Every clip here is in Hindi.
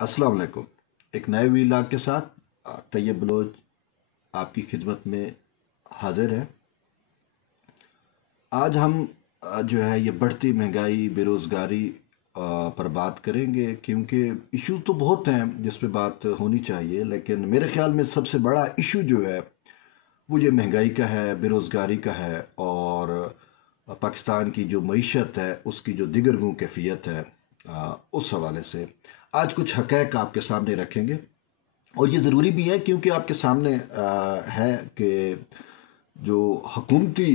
अस्सलाम वालेकुम। एक नए वीलॉग के साथ तैयब बलोच आपकी खिदमत में हाजिर है। आज हम जो है ये बढ़ती महंगाई बेरोज़गारी पर बात करेंगे, क्योंकि इशू तो बहुत हैं जिस पे बात होनी चाहिए, लेकिन मेरे ख्याल में सबसे बड़ा इशू जो है वो ये महंगाई का है, बेरोज़गारी का है, और पाकिस्तान की जो मईशत है उसकी जो दिगरगूं कैफियत है। उस हवाले से आज कुछ हक़ाइक़ आपके सामने रखेंगे, और ये ज़रूरी भी है क्योंकि आपके सामने है कि जो हकूमती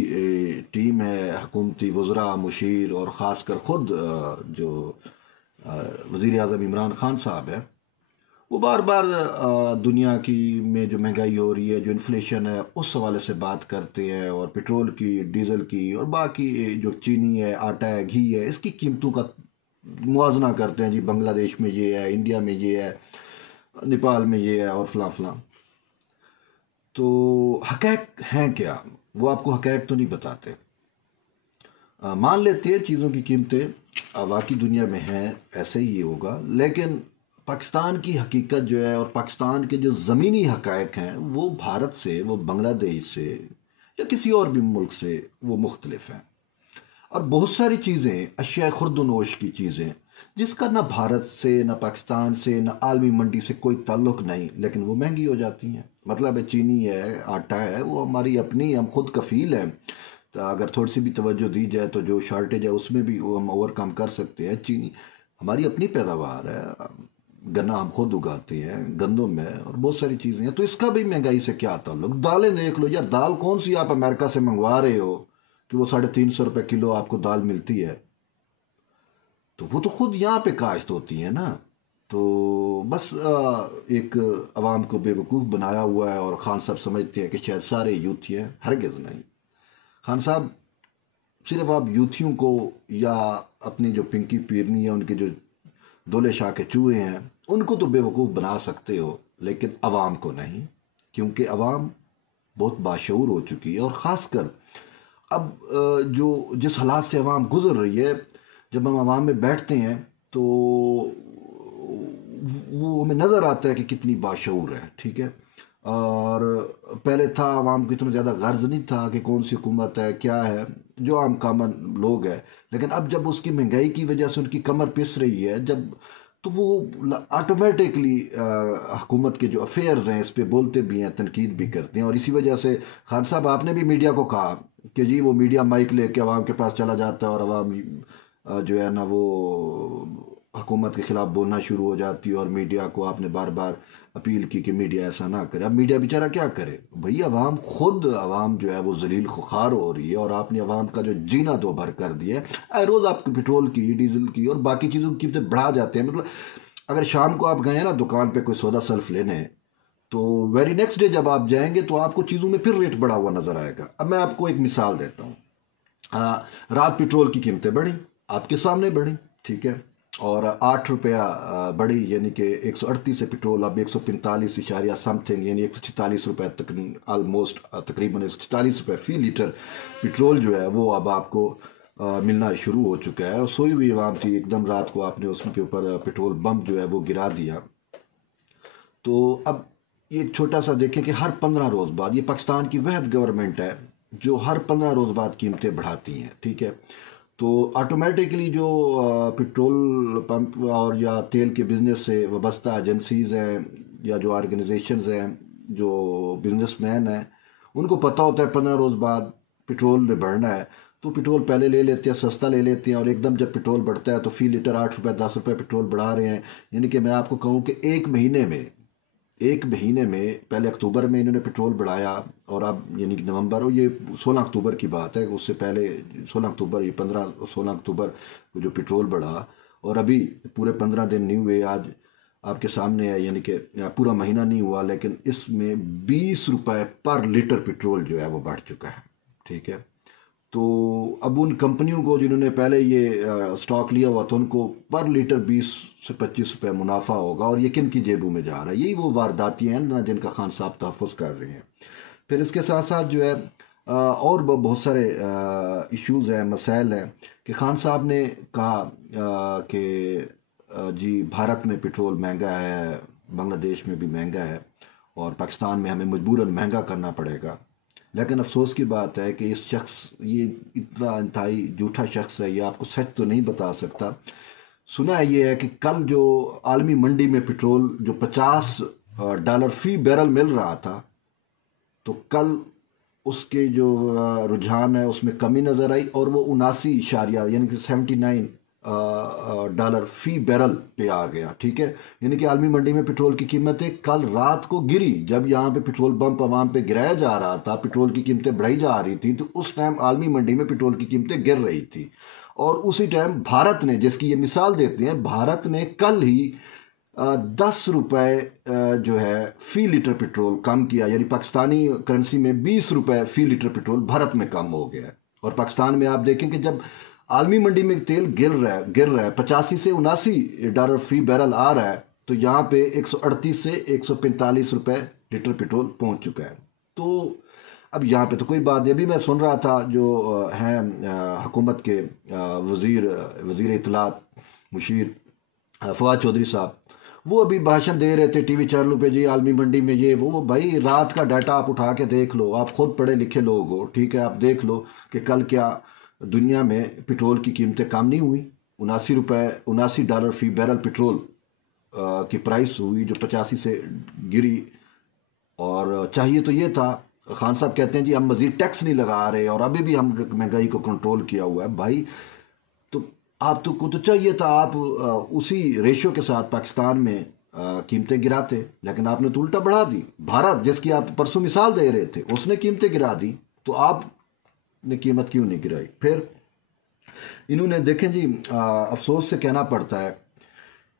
टीम है, हकूमती वज़रा, मुशीर और ख़ासकर ख़ुद जो वज़ीर आज़म इमरान ख़ान साहब है, वो बार बार दुनिया की में जो महंगाई हो रही है, जो इन्फ्लेशन है, उस हवाले से बात करते हैं, और पेट्रोल की, डीज़ल की, और बाकी जो चीनी है, आटा है, घी है, इसकी कीमतों का मुआजना करते हैं। जी बांग्लादेश में ये है, इंडिया में ये है, नेपाल में ये है, और फलां फलां। तो हक़ाइक़ हैं क्या, वो आपको हक़ाइक़ तो नहीं बताते। मान लेते हैं चीज़ों की कीमतें बाकी दुनिया में हैं, ऐसे ही होगा, लेकिन पाकिस्तान की हकीकत जो है और पाकिस्तान के जो ज़मीनी हक़ाइक़ हैं वो भारत से, वो बांग्लादेश से या किसी और भी मुल्क से वो मुख्तलिफ हैं। और बहुत सारी चीज़ें, अशिया खुर्दनोश की चीज़ें, जिसका ना भारत से, ना पाकिस्तान से, ना आलमी मंडी से कोई ताल्लुक़ नहीं, लेकिन वो महंगी हो जाती हैं। मतलब है चीनी है, आटा है, वो हमारी अपनी, हम खुद कफ़ील हैं। तो अगर थोड़ी सी भी तवज्जो दी जाए तो जो शॉर्टेज है उसमें भी वो हम ओवरकम कर सकते हैं। चीनी हमारी अपनी पैदावार है, गन्ना हम खुद उगाते हैं, गंदम है, और बहुत सारी चीज़ें हैं। तो इसका भी महंगाई से क्या ताल्लुक। दालें देख लो यार, दाल कौन सी आप अमेरिका से मंगवा रहे हो कि वो 350 रुपये किलो आपको दाल मिलती है, तो वो तो खुद यहाँ पे काश्त होती है ना। तो बस एक अवाम को बेवकूफ़ बनाया हुआ है, और खान साहब समझते हैं कि शायद सारे यूथी हैं। हरगिज़ नहीं। खान साहब, सिर्फ आप यूथियों को या अपनी जो पिंकी पीरनी है, उनके जो दोले शाह के चूहे हैं, उनको तो बेवकूफ़ बना सकते हो, लेकिन अवाम को नहीं, क्योंकि अवाम बहुत बाशऊर हो चुकी है। और ख़ासकर अब जो जिस हालात से अवाम गुजर रही है, जब हम अवाम में बैठते हैं तो वो हमें नज़र आता है कि कितनी बाशऊर है। ठीक है। और पहले था, अवाम को इतना ज़्यादा गर्ज नहीं था कि कौन सी हुकूमत है, क्या है, जो आम कामन लोग हैं। लेकिन अब जब उसकी महंगाई की वजह से उनकी कमर पिस रही है, जब तो वो ऑटोमेटिकली हुकूमत के जो अफेयर्स हैं इस पे बोलते भी हैं, तनकीद भी करते हैं। और इसी वजह से खान साहब, आपने भी मीडिया को कहा कि जी वो मीडिया माइक लेके अवाम के पास चला जाता है, और अवाम जो है ना वो हुकूमत के ख़िलाफ़ बोलना शुरू हो जाती है। और मीडिया को आपने बार बार अपील की कि मीडिया ऐसा ना करे। अब मीडिया बेचारा क्या करे भाई, अवाम खुद, अवाम जो है वो जलील खुखार हो रही है, और आपने अवाम का जो जीना दो भर कर दिया है। रोज़ आप पेट्रोल की, डीजल की और बाकी चीज़ों की कीमतें बढ़ा जाते हैं। मतलब अगर शाम को आप गए ना दुकान पे कोई सौदा सल्फ लेने, तो वेरी नेक्स्ट डे जब आप जाएंगे तो आपको चीज़ों में फिर रेट बढ़ा हुआ नज़र आएगा। अब मैं आपको एक मिसाल देता हूँ। रात पेट्रोल की कीमतें बढ़ी, आपके सामने बढ़ी, ठीक है, और 8 रुपया बढ़ी, यानी कि 138 से पेट्रोल अब 145 इशारिया समथिंग, यानी 146 रुपये तक, आलमोस्ट तकरीबन 146 रुपये फ़ी लीटर पेट्रोल जो है वो अब आपको मिलना शुरू हो चुका है। और सोई हुई आवाम थी, एकदम रात को आपने उसके ऊपर पेट्रोल बम जो है वो गिरा दिया। तो अब ये एक छोटा सा देखें कि हर 15 रोज़ बाद, ये पाकिस्तान की वहद गवर्नमेंट है जो हर 15 रोज़ बाद कीमतें बढ़ाती हैं। ठीक है। तो ऑटोमेटिकली जो पेट्रोल पंप और या तेल के बिज़नेस से वाबस्ता एजेंसीज़ हैं या जो ऑर्गेनाइजेशंस हैं, जो बिजनेसमैन हैं, उनको पता होता है 15 रोज़ बाद पेट्रोल ने बढ़ना है, तो पेट्रोल पहले ले लेते हैं, सस्ता ले लेते हैं। और एकदम जब पेट्रोल बढ़ता है तो फ़ी लीटर 8 रुपये 10 रुपये पेट्रोल बढ़ा रहे हैं। यानी कि मैं आपको कहूँ कि एक महीने में पहले अक्टूबर में इन्होंने पेट्रोल बढ़ाया, और अब यानी कि नवंबर, और ये 16 अक्टूबर की बात है, उससे पहले 16 अक्टूबर, ये 15-16 अक्टूबर को जो पेट्रोल बढ़ा, और अभी पूरे 15 दिन नहीं हुए, आज आपके सामने है, यानी कि पूरा महीना नहीं हुआ, लेकिन इसमें 20 रुपये पर लीटर पेट्रोल जो है वो बढ़ चुका है। ठीक है। तो अब उन कंपनियों को जिन्होंने पहले ये स्टॉक लिया हुआ था, उनको पर लीटर 20 से 25 रुपये मुनाफा होगा, और ये किन की जेबों में जा रहा है। यही वो वारदातियाँ हैं ना जिनका खान साहब तहफ़्फ़ुज़ कर रहे हैं। फिर इसके साथ साथ जो है और बहुत सारे इश्यूज़ हैं, मसाइल हैं, कि खान साहब ने कहा कि जी भारत में पेट्रोल महंगा है, बांग्लादेश में भी महंगा है और पाकिस्तान में हमें मजबूरन महंगा करना पड़ेगा। लेकिन अफसोस की बात है कि इस शख्स, ये इतना इंतहाई झूठा शख्स है, ये आपको सच तो नहीं बता सकता। सुना है ये है कि कल जो आलमी मंडी में पेट्रोल जो $50 फी बैरल मिल रहा था, तो कल उसके जो रुझान है उसमें कमी नज़र आई और वो 79 यानी कि $79 फी बैरल पे आ गया। ठीक है, यानी कि आलमी मंडी में पेट्रोल की कीमतें कल रात को गिरी। जब यहाँ पे पेट्रोल पंप आवाम पे गिराया जा रहा था, पेट्रोल की कीमतें बढ़ाई जा रही थी, तो उस टाइम आलमी मंडी में पेट्रोल की कीमतें गिर रही थी। और उसी टाइम भारत ने, जिसकी ये मिसाल देते हैं, भारत ने कल ही 10 रुपये जो है फी लीटर पेट्रोल कम किया, यानी पाकिस्तानी करेंसी में 20 रुपये फी लीटर पेट्रोल भारत में कम हो गया है। और पाकिस्तान में आप देखें कि जब आलमी मंडी में तेल गिर रहा है 85 से $79 फी बैरल आ रहा है, तो यहाँ पे 138 से 145 रुपये लीटर पेट्रोल पहुँच चुका है। तो अब यहाँ पे तो कोई बात नहीं। अभी मैं सुन रहा था जो हैं हुकूमत के वज़ीर इत्तलात मुशीर फवाद चौधरी साहब, वो अभी भाषण दे रहे थे टीवी चैनलों पे, जी आलमी मंडी में ये वो। भाई रात का डाटा आप उठा के देख लो, आप खुद पढ़े लिखे लोग हो, ठीक है, आप देख लो कि कल क्या दुनिया में पेट्रोल की कीमतें कम नहीं हुई। $79 फी बैरल पेट्रोल की प्राइस हुई, जो 85 से गिरी। और चाहिए तो ये था, खान साहब कहते हैं जी हम मज़ीद टैक्स नहीं लगा रहे और अभी भी हम महंगाई को कंट्रोल किया हुआ है। भाई तो आप तो को तो चाहिए था आप उसी रेशियो के साथ पाकिस्तान में कीमतें गिराते, लेकिन आपने तो उल्टा बढ़ा दी। भारत, जिसकी आप परसों मिसाल दे रहे थे, उसने कीमतें गिरा दी, तो आपने कीमत क्यों नहीं गिराई? फिर इन्होंने देखें जी, अफसोस से कहना पड़ता है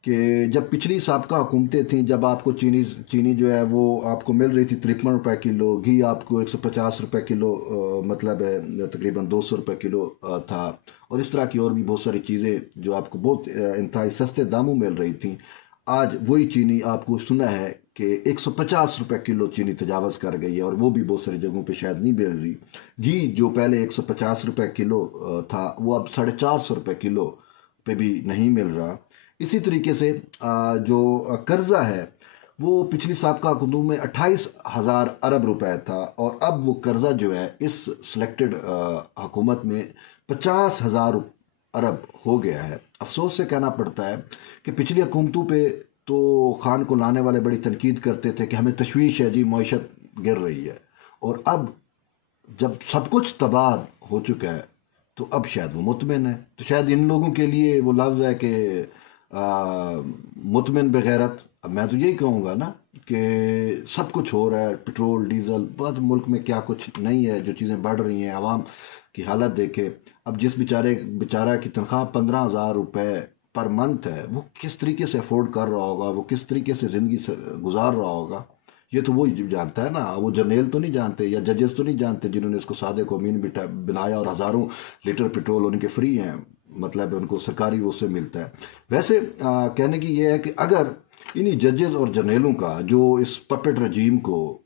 कि जब पिछली साबका हुकूमतें थीं, जब आपको चीनी जो है वो आपको मिल रही थी 53 रुपये किलो, घी आपको 150 रुपये किलो, मतलब है तकरीबन 200 रुपये किलो था, और इस तरह की और भी बहुत सारी चीज़ें जो आपको बहुत इंतहाई सस्ते दामों मिल रही थी। आज वही चीनी आपको सुना है कि 150 रुपये किलो चीनी तजावज़ कर गई है, और वो भी बहुत सारी जगहों पे शायद नहीं मिल रही। घी जो पहले 150 रुपये किलो था, वो अब 450 रुपये किलो पे भी नहीं मिल रहा। इसी तरीके से जो कर्जा है वो पिछली साबका हुकूमत में 28,000 अरब रुपए था, और अब वो कर्जा जो है इस सिलेक्टेड हुकूमत में 50,000 अरब हो गया है। अफसोस से कहना पड़ता है कि पिछली हुकूमतों पे तो खान को लाने वाले बड़ी तनकीद करते थे कि हमें तशवीश है जी, मईशत गिर रही है, और अब जब सब कुछ तबाह हो चुका है तो अब शायद वो मुतमिन है। तो शायद इन लोगों के लिए वो लफ्ज़ है कि मुतमिन बगैरत। अब मैं तो यही कहूँगा ना कि सब कुछ हो रहा है, पेट्रोल डीजल, बहुत मुल्क में क्या कुछ नहीं है, जो चीज़ें बढ़ रही हैं, आवाम की हालत देखे। अब जिस बेचारा की तनख्वाह 15,000 रुपये पर मंथ है, वो किस तरीके से अफोर्ड कर रहा होगा, वो किस तरीके से ज़िंदगी गुजार रहा होगा, ये तो वो जानता है ना। वो जर्नेल तो नहीं जानते या जजेस तो नहीं जानते जिन्होंने इसको सादे को अमीन बनाया, और हज़ारों लीटर पेट्रोल उनके फ्री हैं, मतलब उनको सरकारी वो से मिलता है। वैसे कहने की ये है कि अगर इन्हीं जजेस और जर्नेलों का, जो इस पपेट रजीम को,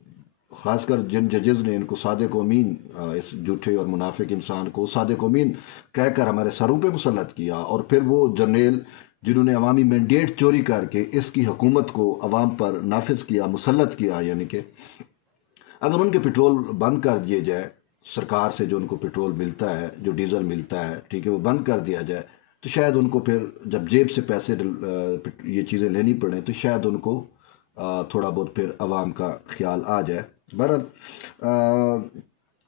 ख़ासकर जिन जजेस ने इनको सादे को अमीन, इस झूठे और मुनाफिक इंसान को सादे को अमीन कहकर हमारे सरों पे मुसल्लत किया, और फिर वो जर्नेल जिन्होंने अवामी मैंडेट चोरी करके इसकी हुकूमत को अवाम पर नाफिज किया, मुसल्लत किया, यानी कि अगर उनके पेट्रोल बंद कर दिए जाए, सरकार से जो उनको पेट्रोल मिलता है, जो डीजल मिलता है, ठीक है, वो बंद कर दिया जाए, तो शायद उनको फिर जब जेब से पैसे ये चीज़ें लेनी पड़े, तो शायद उनको थोड़ा बहुत फिर अवाम का ख्याल आ जाए। बहरहाल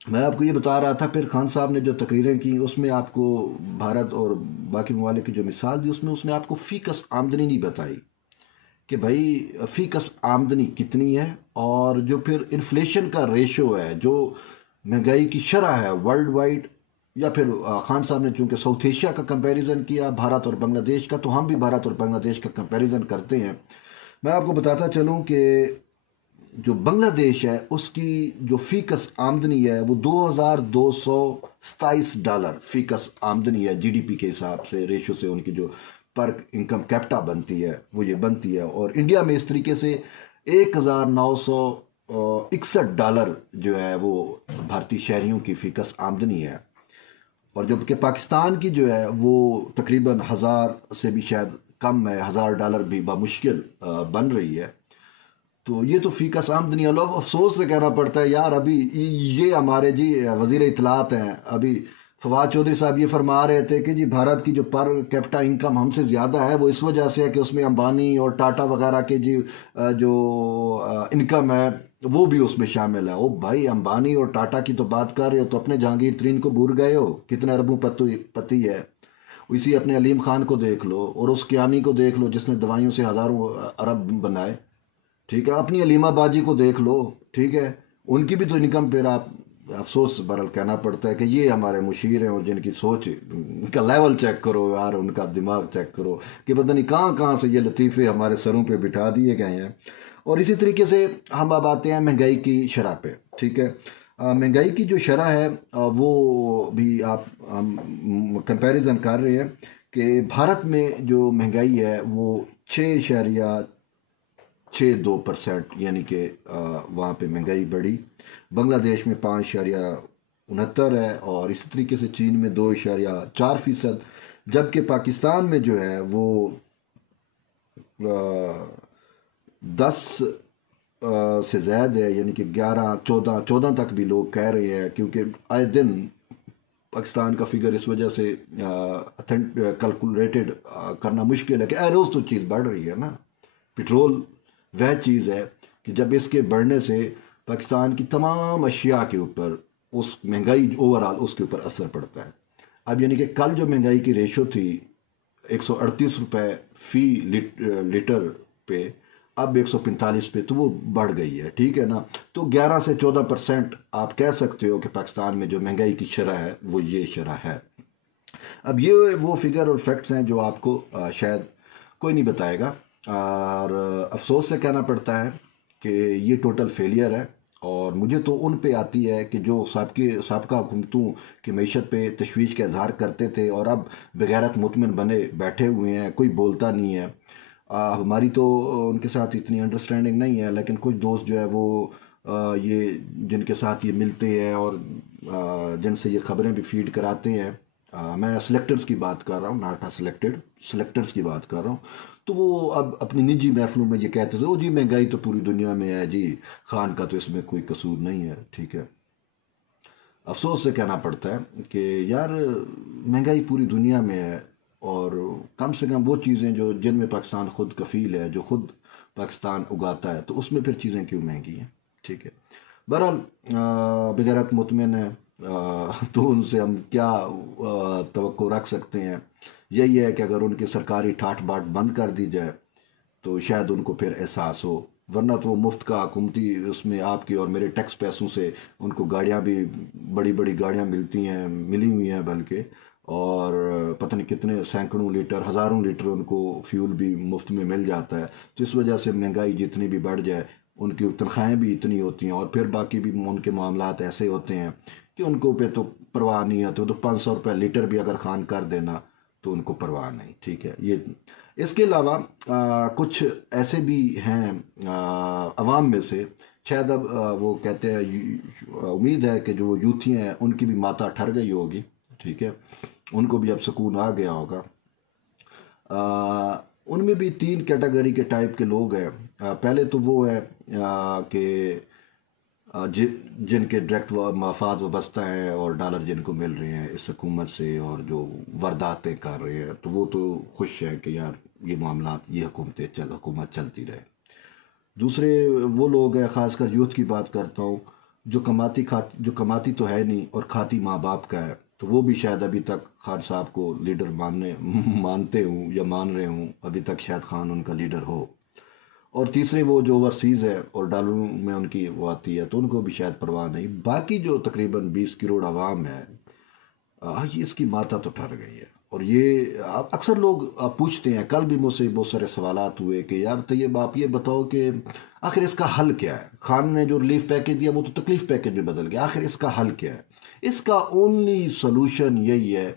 मैं आपको ये बता रहा था, फिर खान साहब ने जो तकरीरें की उसमें आपको भारत और बाकी ममालिक की जो मिसाल दी, उसमें उसने आपको फ़ीकस आमदनी नहीं बताई कि भाई फ़ीकस आमदनी कितनी है, और जो फिर इन्फ्लेशन का रेशो है, जो महंगाई की शरह है वर्ल्ड वाइड, या फिर खान साहब ने चूँकि साउथ एशिया का कंपैरिजन किया भारत और बांग्लादेश का, तो हम भी भारत और बांग्लादेश का कंपैरिजन करते हैं। मैं आपको बताता चलूँ कि जो बांग्लादेश है उसकी जो फ़ीकस आमदनी है वो $2,227 फ़ीकस आमदनी है, जीडीपी के हिसाब से, रेशो से उनकी जो पर इनकम कैपिटा बनती है वो ये बनती है। और इंडिया में इस तरीके से $1,961 जो है वो भारतीय शहरियों की फ़ीकस आमदनी है, और जबकि पाकिस्तान की जो है वो तकरीबन 1,000 से भी शायद कम है, $1000 भी बामुश्किल बन रही है। तो ये तो फीकस आमदनी है। लोग अफसोस से कहना पड़ता है यार, अभी ये हमारे जी वजीर इतलात हैं, अभी फवाद चौधरी साहब ये फरमा रहे थे कि जी भारत की जो पर कैपिटा इनकम हमसे ज़्यादा है वो इस वजह से है कि उसमें अंबानी और टाटा वगैरह के जी जो इनकम है वो भी उसमें शामिल है। ओ भाई, अंबानी और टाटा की तो बात कर रहे हो तो अपने जहांगीर तरीन को भूल गए हो, कितने अरबों पति है। इसी अपने अलीम खान को देख लो और उस कियानी को देख लो जिसने दवाइयों से हज़ारों अरब बनाए। ठीक है, अपनी अलीमा बाजी को देख लो। ठीक है, उनकी भी तो इनकम पर आप अफसोस बरल कहना पड़ता है कि ये हमारे मुशीर हैं और जिनकी सोच, उनका लेवल चेक करो यार, उनका दिमाग चेक करो कि पता नहीं कहाँ कहाँ से ये लतीफ़े हमारे सरों पे बिठा दिए गए हैं। और इसी तरीके से हम अब आते हैं महंगाई की शरह पे। ठीक है, महंगाई की जो शरह है वो भी आप कंपैरिजन कर रहे हैं कि भारत में जो महंगाई है वो 6.62%, यानी कि वहाँ पे महंगाई बढ़ी। बांग्लादेश में 5.69 है और इसी तरीके से चीन में 2.4%, जबकि पाकिस्तान में जो है वो 10 से ज़्यादा है, यानी कि 11, 14 तक भी लोग कह रहे हैं, क्योंकि आए दिन पाकिस्तान का फिगर इस वजह से कैलकुलेटेड करना मुश्किल है कि रोज़ तो चीज़ बढ़ रही है ना। पेट्रोल वह चीज़ है कि जब इसके बढ़ने से पाकिस्तान की तमाम अशिया के ऊपर उस महंगाई ओवरऑल उसके ऊपर असर पड़ता है। अब यानी कि कल जो महंगाई की रेशो थी 138 रुपये फ़ी लीटर पे, अब 145 पे, तो वो बढ़ गई है। ठीक है ना, तो 11 से 14% आप कह सकते हो कि पाकिस्तान में जो महंगाई की शरह है वो ये शरह है। अब ये वो फिगर और फैक्ट्स हैं जो आपको शायद कोई नहीं बताएगा, और अफसोस से कहना पड़ता है कि ये टोटल फेलियर है। और मुझे तो उन पे आती है कि जो साबका हुकूमतों की मैशत पे तशवीश का इजहार करते थे और अब बगैरत मुतमिन बने बैठे हुए हैं, कोई बोलता नहीं है। हमारी तो उनके साथ इतनी अंडरस्टैंडिंग नहीं है, लेकिन कुछ दोस्त जो है वो ये जिनके साथ ये मिलते हैं और जिनसे ये खबरें भी फीड कराते हैं, मैं सिलेक्टर्स की बात कर रहा हूँ, नाटा सिलेक्टर्स की बात कर रहा हूँ, तो वो अब अपनी निजी महफिलों में ये कहते थे, ओ जी महंगाई तो पूरी दुनिया में है जी, खान का तो इसमें कोई कसूर नहीं है। ठीक है, अफसोस से कहना पड़ता है कि यार महंगाई पूरी दुनिया में है, और कम से कम वो चीज़ें जो जिनमें पाकिस्तान खुद कफ़ील है, जो खुद पाकिस्तान उगाता है, तो उसमें फिर चीज़ें क्यों महंगी हैं। ठीक है, बहरहाल बगैरत मुतमिन है, तो उनसे हम क्या तवक्को रख सकते हैं। यही है कि अगर उनकी सरकारी ठाठ बाट बंद कर दी जाए तो शायद उनको फिर एहसास हो, वरना तो वो मुफ्त का हुकूमती उसमें आपके और मेरे टैक्स पैसों से उनको गाड़ियाँ भी, बड़ी बड़ी गाड़ियाँ मिली हुई हैं बल्कि, और पता नहीं कितने सैकड़ों लीटर, हज़ारों लीटर उनको फ्यूल भी मुफ्त में मिल जाता है। तो इस वजह से महंगाई जितनी भी बढ़ जाए, उनकी तनख्वाहें भी इतनी होती हैं, और फिर बाकी भी उनके मामलात ऐसे होते हैं कि उनको पे तो परवाह नहीं है। तो 500 रुपये लीटर भी अगर खान कर देना तो उनको परवाह नहीं। ठीक है, ये इसके अलावा कुछ ऐसे भी हैं अवाम में से, शायद अब वो कहते हैं, उम्मीद है कि जो यूथियाँ हैं उनकी भी माता ठर गई होगी। ठीक है, उनको भी अब सुकून आ गया होगा। उनमें भी 3 कैटेगरी के टाइप के लोग हैं। पहले तो वो है कि जिनके डायरेक्ट मफाद वाबस्ता हैं और डॉलर जिनको मिल रहे हैं इस हुकूमत से, और जो वारदातें कर रहे हैं, तो वो तो खुश हैं कि यार ये मामला, ये हुकूमत चलती रहे। दूसरे वो लोग हैं, ख़ासकर यूथ की बात करता हूँ, जो कमाती तो है नहीं और खाती माँ बाप का है, तो वो भी शायद अभी तक खान साहब को लीडर मानते हूँ या मान रहे हूँ, अभी तक शायद खान उनका लीडर हो। और तीसरे वो जो ओवरसीज़ है और डॉलरों में उनकी वो आती है, तो उनको भी शायद परवाह नहीं। बाकी जो तकरीबन 20 करोड़ आवाम है, ये इसकी माता तो ठहर गई है। और ये अक्सर लोग पूछते हैं, कल भी मुझसे बहुत सारे सवालात हुए कि यार तैयब आप ये बताओ कि आखिर इसका हल क्या है। खान ने जो रिलीफ पैकेज दिया वो तो तकलीफ पैकेज में बदल गया, आखिर इसका हल क्या है। इसका ओनली सोल्यूशन यही है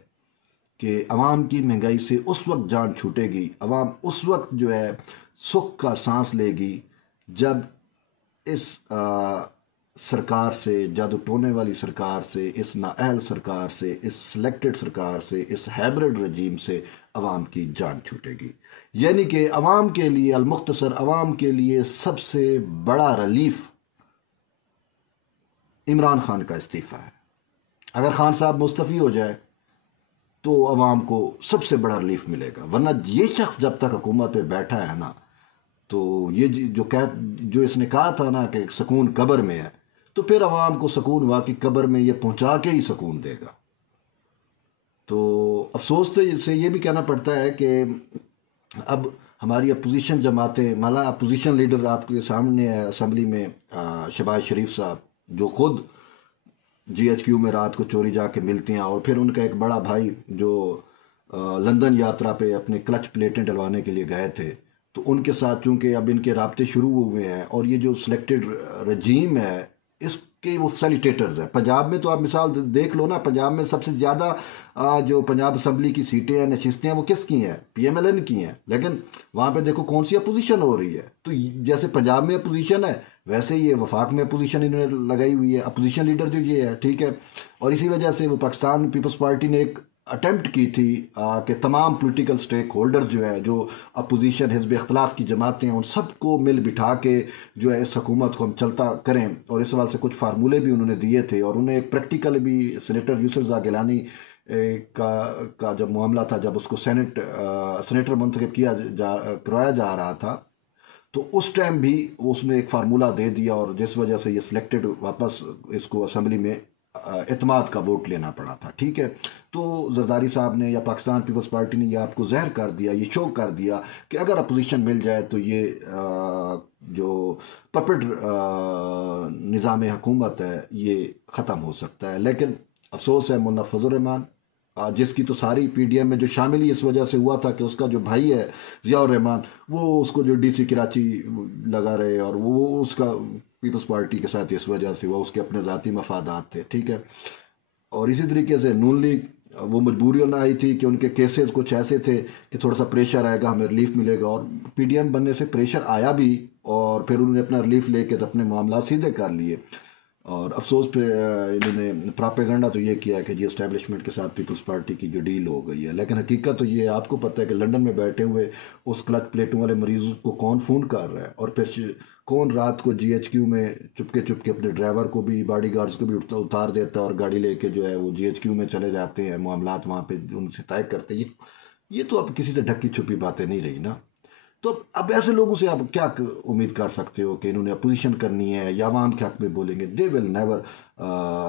कि अवाम की महंगाई से उस वक्त जान छूटेगी, अवाम उस वक्त जो है सुख का सांस लेगी, जब इस सरकार से, जादू टोने वाली सरकार से, इस नाअहल सरकार से, इस सिलेक्टेड सरकार से, इस हाइब्रिड रजीम से अवाम की जान छूटेगी। यानी कि अवाम के लिए, अलमुख्तसर अवाम के लिए सबसे बड़ा रिलीफ इमरान खान का इस्तीफ़ा है। अगर खान साहब मुस्तफ़ी हो जाए तो अवाम को सबसे बड़ा रिलीफ मिलेगा, वरना ये शख्स जब तक हुकूमत पे बैठा है ना, तो ये जो इसने कहा था ना कि सुकून कब्र में है, तो फिर अवाम को सुकून वाकई कब्र में ये पहुंचा के ही सुकून देगा। तो अफसोस तो से ये भी कहना पड़ता है कि अब हमारी अपोजिशन जमातें, माला अपोजिशन लीडर आपके सामने है असम्बली में, शहबाज शरीफ साहब, जो खुद GHQ में रात को चोरी जाके मिलते हैं, और फिर उनका एक बड़ा भाई जो लंदन यात्रा पे अपने क्लच प्लेटें डलवाने के लिए गए थे, तो उनके साथ चूंकि अब इनके राब्ते शुरू हुए हैं, और ये जो सिलेक्टेड रजीम है इसके वो फैसिलिटेटर्स हैं। पंजाब में तो आप मिसाल देख लो ना, पंजाब में सबसे ज़्यादा जो पंजाब असम्बली की सीटें हैं, नशिस्तें हैं, वो किसकी हैं? PMLN की हैं। लेकिन वहाँ पे देखो कौन सी अपोजिशन हो रही है। तो जैसे पंजाब में अपोजिशन है, वैसे ये वफाक में अपोजिशन इन्होंने लगाई हुई है। अपोजिशन लीडर जो ये है, ठीक है, और इसी वजह से वो पाकिस्तान पीपल्स पार्टी ने एक अटेम्प्ट की थी कि तमाम पॉलिटिकल स्टेक होल्डर्स जो है, जो अपोजिशन हिज़्ब इख्तलाफ की जमातें हैं, उन सबको मिल बिठा के जो है इस हुकूमत को हम चलता करें। और इस सवाल से कुछ फार्मूले भी उन्होंने दिए थे, और उन्हें एक प्रैक्टिकल भी सेनेटर यूसुफ ज़ा गिलानी का जब मामला था, जब उसको सेनेटर मुंतखब करवाया जा रहा था, तो उस टाइम भी उसने एक फार्मूला दे दिया, और जिस वजह से ये सिलेक्टेड वापस इसको असम्बली में एतमाद का वोट लेना पड़ा था। ठीक है, तो जरदारी साहब ने या पाकिस्तान पीपल्स पार्टी ने ये आपको जहर कर दिया, ये शो कर दिया कि अगर अपोजिशन मिल जाए तो ये जो पपेट निज़ाम हुकूमत है ये ख़त्म हो सकता है। लेकिन अफसोस है, मुल्ला फजल रहमान, जिसकी तो सारी PDM में जो शामिल ही इस वजह से हुआ था कि उसका जो भाई है ज़ियाउर रहमान, वो उसको जो DC कराची लगा रहे, और वो उसका पीपल्स पार्टी के साथ इस वजह से वो उसके अपने ज़ाती मफादात थे। ठीक है, और इसी तरीके से नून लीग, वो मजबूरी में आई थी कि उनके केसेस कुछ ऐसे थे कि थोड़ा सा प्रेशर आएगा, हमें रिलीफ मिलेगा, और PDM बनने से प्रेशर आया भी, और फिर उन्होंने अपना रिलीफ लेके तो अपने मामला सीधे कर लिए। और अफसोस पे इन्होंने प्रोपेगेंडा तो ये किया है कि जी एस्टेब्लिशमेंट के साथ पीपल्स पार्टी की जो डील हो गई है, लेकिन हकीकत तो ये है, आपको पता है कि लंदन में बैठे हुए उस क्लच प्लेटों वाले मरीज को कौन फ़ोन कर रहा है, और फिर कौन रात को GHQ में चुपके चुपके अपने ड्राइवर को भी, बॉडी गार्ड्स को भी उतार देता है, और गाड़ी लेके जो है वो GHQ में चले जाते हैं, मामलात वहाँ पे उनसे तय करते हैं। ये तो अब किसी से ढकी छुपी बातें नहीं रही ना। तो अब ऐसे लोगों से आप क्या उम्मीद कर सकते हो कि इन्होंने अपोजिशन करनी है या अवाम के हक में बोलेंगे? दे विल नेवर,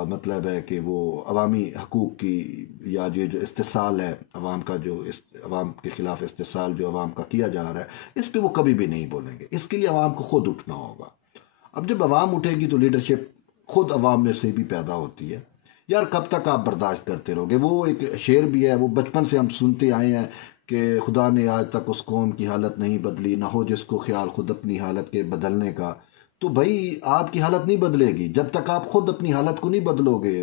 मतलब है कि वो अवामी हकूक़ की या जो इस्तेसाल है अवाम का, जो अवाम के ख़िलाफ़ इस्तेसाल जो अवाम का किया जा रहा है, इस पर वो कभी भी नहीं बोलेंगे। इसके लिए अवाम को ख़ुद उठना होगा। अब जब अवाम उठेगी तो लीडरशिप ख़ुद अवाम में से भी पैदा होती है। यार कब तक आप बर्दाश्त करते रहोगे? वो एक शेर भी है, वो बचपन से हम सुनते आए हैं कि खुदा ने आज तक उस कौम की हालत नहीं बदली, ना हो जिसको ख्याल खुद अपनी हालत के बदलने का। तो भाई आपकी हालत नहीं बदलेगी जब तक आप खुद अपनी हालत को नहीं बदलोगे।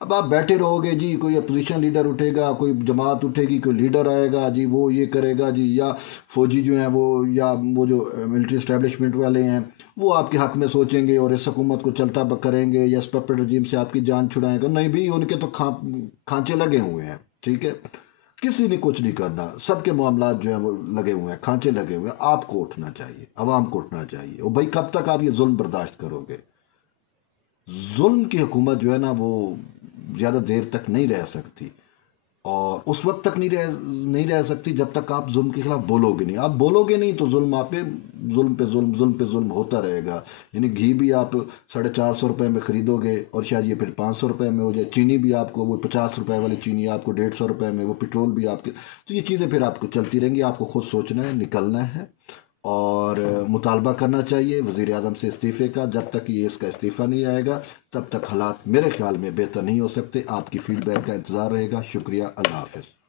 अब आप बैठे रहोगे जी, कोई अपोजिशन लीडर उठेगा, कोई जमात उठेगी, कोई लीडर आएगा जी, वो ये करेगा जी, या फौजी जो हैं वो, या वो जो मिलिट्री इस्टेब्लिशमेंट वाले हैं वो आपके हक में सोचेंगे और इस हुकूमत को चलता करेंगे या इस पपेट रजीम से आपकी जान छुड़ाएगा। नहीं भाई, उनके तो खांचे लगे हुए हैं। ठीक है, किसी ने कुछ नहीं करना, सबके मामला जो है वो लगे हुए हैं, खांचे लगे हुए हैं। आपको उठना चाहिए, अवाम को उठना चाहिए। और भाई कब तक आप ये जुल्म बर्दाश्त करोगे? जुल्म की हुकूमत जो है ना वो ज़्यादा देर तक नहीं रह सकती, और उस वक्त तक नहीं रह सकती जब तक आप जुल्म के खिलाफ बोलोगे नहीं। आप बोलोगे नहीं तो जुल्म आप पे जुल्म पे जुल्म, जुल्म पे जुल्म होता रहेगा। यानी घी भी आप 450 रुपये में ख़रीदोगे और शायद ये फिर 500 रुपये में हो जाए। चीनी भी आपको वो 50 रुपये वाली चीनी आपको 150 रुपये में, वो पेट्रोल भी आपके। तो ये चीज़ें फिर आपको चलती रहेंगी। आपको खुद सोचना है, निकलना है और मुतालबा करना चाहिए वज़ीर आज़म से इस्तीफ़े का। जब तक ये इसका इस्तीफ़ा नहीं आएगा तब तक हालात मेरे ख्याल में बेहतर नहीं हो सकते। आपकी फ़ीडबैक का इंतज़ार रहेगा। शुक्रिया, अल्लाह हाफ़िज़।